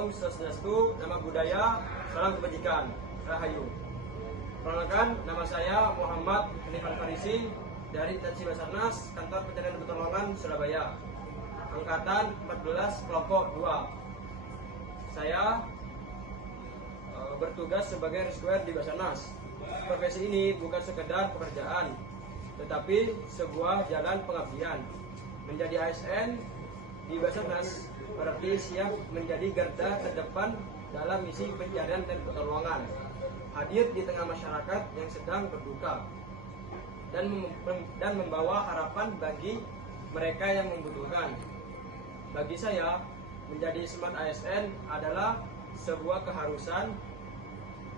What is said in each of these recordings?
Om Swastiastu, Nama Budaya, Salam Kebajikan, Rahayu. Perkenalkan, nama saya Muhammad Hanifan Farisi dari Instansi Basarnas, Kantor Pencarian dan Pertolongan, Surabaya, Angkatan 14, Kelompok 2. Saya bertugas sebagai rescuer di Basarnas. Profesi ini bukan sekedar pekerjaan, tetapi sebuah jalan pengabdian. Menjadi ASN di Basarnas berarti siap menjadi garda terdepan dalam misi pencarian dan pertolongan, hadir di tengah masyarakat yang sedang berduka, dan membawa harapan bagi mereka yang membutuhkan. Bagi saya, menjadi Smart ASN adalah sebuah keharusan,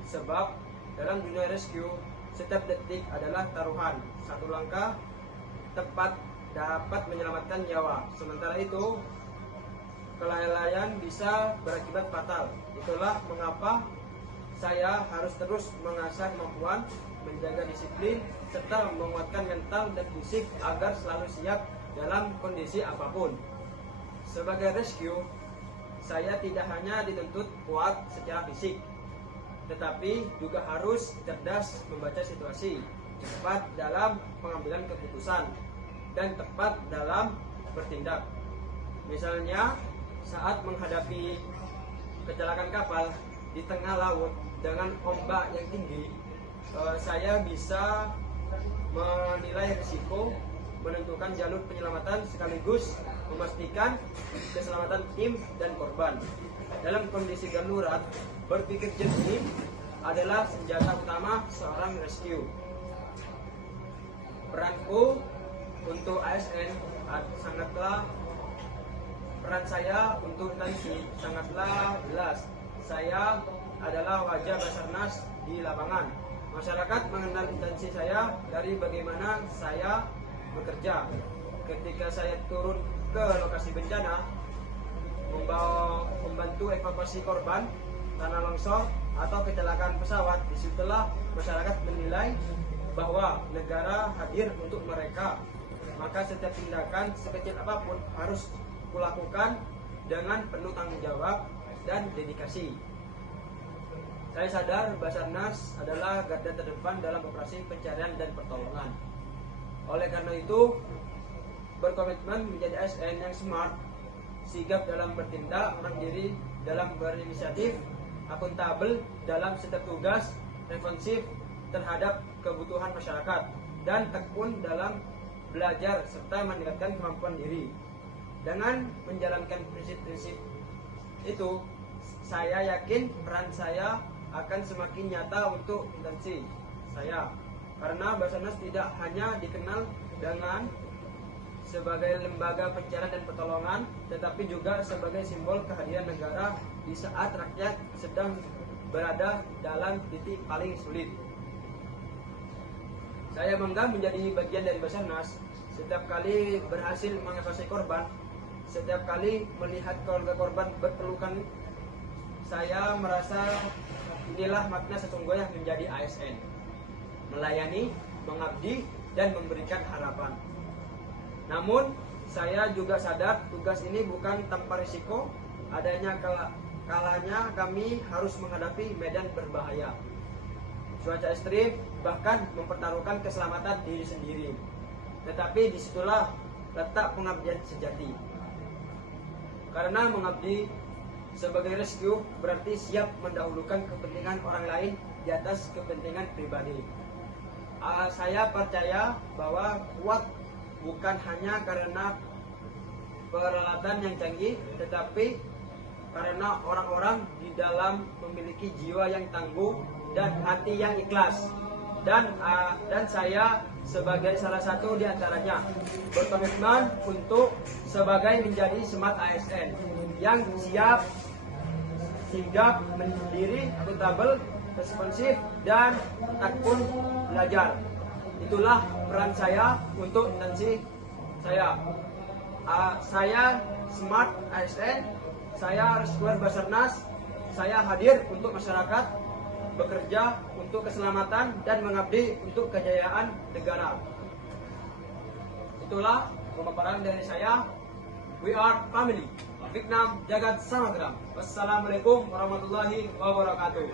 sebab dalam dunia rescue, setiap detik adalah taruhan. Satu langkah tepat dapat menyelamatkan nyawa. Sementara itu, kelalaian bisa berakibat fatal. Itulah mengapa saya harus terus mengasah kemampuan, menjaga disiplin, serta menguatkan mental dan fisik agar selalu siap dalam kondisi apapun. Sebagai rescue, saya tidak hanya dituntut kuat secara fisik, tetapi juga harus cerdas membaca situasi, cepat dalam pengambilan keputusan, dan tepat dalam bertindak. Misalnya, saat menghadapi kecelakaan kapal di tengah laut dengan ombak yang tinggi, saya bisa menilai risiko, menentukan jalur penyelamatan, sekaligus memastikan keselamatan tim dan korban. Dalam kondisi darurat, berpikir jernih adalah senjata utama seorang rescue. Peranku untuk ASN peran saya untuk instansi sangatlah jelas. Saya adalah wajah Basarnas di lapangan. Masyarakat mengenal instansi saya dari bagaimana saya bekerja. Ketika saya turun ke lokasi bencana, membantu evakuasi korban tanah longsor atau kecelakaan pesawat, disitulah masyarakat menilai bahwa negara hadir untuk mereka. Maka setiap tindakan sekecil apapun harus kulakukan dengan penuh tanggung jawab dan dedikasi. Saya sadar Basarnas adalah garda terdepan dalam operasi pencarian dan pertolongan. Oleh karena itu, berkomitmen menjadi ASN yang smart, sigap dalam bertindak mandiri, dalam berinisiatif, akuntabel dalam setiap tugas, responsif terhadap kebutuhan masyarakat, dan tekun dalam belajar serta meningkatkan kemampuan diri. Dengan menjalankan prinsip-prinsip itu, saya yakin peran saya akan semakin nyata untuk instansi saya. Karena Basarnas tidak hanya dikenal dengan sebagai lembaga pencarian dan pertolongan, tetapi juga sebagai simbol kehadiran negara di saat rakyat sedang berada dalam titik paling sulit. Saya bangga menjadi bagian dari Basarnas. Setiap kali berhasil mengevakuasi korban, setiap kali melihat keluarga korban berpelukan, saya merasa inilah makna sesungguhnya menjadi ASN. Melayani, mengabdi, dan memberikan harapan. Namun, saya juga sadar tugas ini bukan tanpa risiko. Adanya kalanya kami harus menghadapi medan berbahaya, cuaca ekstrim, bahkan mempertaruhkan keselamatan diri sendiri. Tetapi disitulah letak pengabdian sejati. Karena mengabdi sebagai rescue berarti siap mendahulukan kepentingan orang lain di atas kepentingan pribadi. Saya percaya bahwa kuat bukan hanya karena peralatan yang canggih, tetapi karena orang-orang di dalam memiliki jiwa yang tangguh dan hati yang ikhlas. Dan saya sebagai salah satu di antaranya berkomitmen untuk sebagai menjadi Smart ASN yang siap, sigap, mandiri, akuntabel, responsif, dan tekun belajar. Itulah peran saya untuk instansi saya. Saya Smart ASN, saya rescuer Basarnas, saya hadir untuk masyarakat, bekerja untuk keselamatan dan mengabdi untuk kejayaan negara. Itulah pemaparan dari saya. We are family. Vietnam Jagat Samagram. Wassalamualaikum warahmatullahi wabarakatuh.